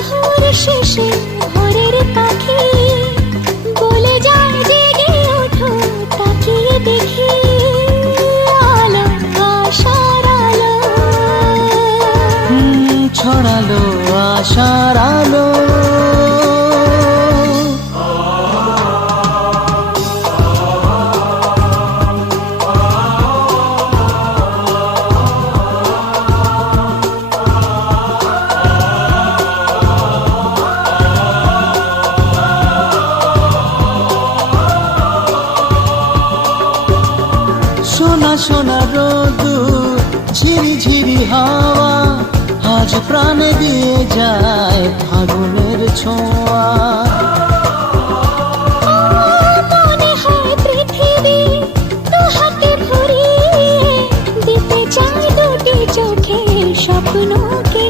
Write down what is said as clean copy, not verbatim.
প্রহর শেষে ভোরের পাখি বলে যায় জেগে ওঠো, তাকিয়ে দেখি আলো, আশার আলো। ছড়ালো আশার আলো। সোনা সোনা রোদুর, ঝিরি ঝিরি হাওয়া আজ প্রাণে দিয়ে যায় ফাগুনের ছোঁয়া।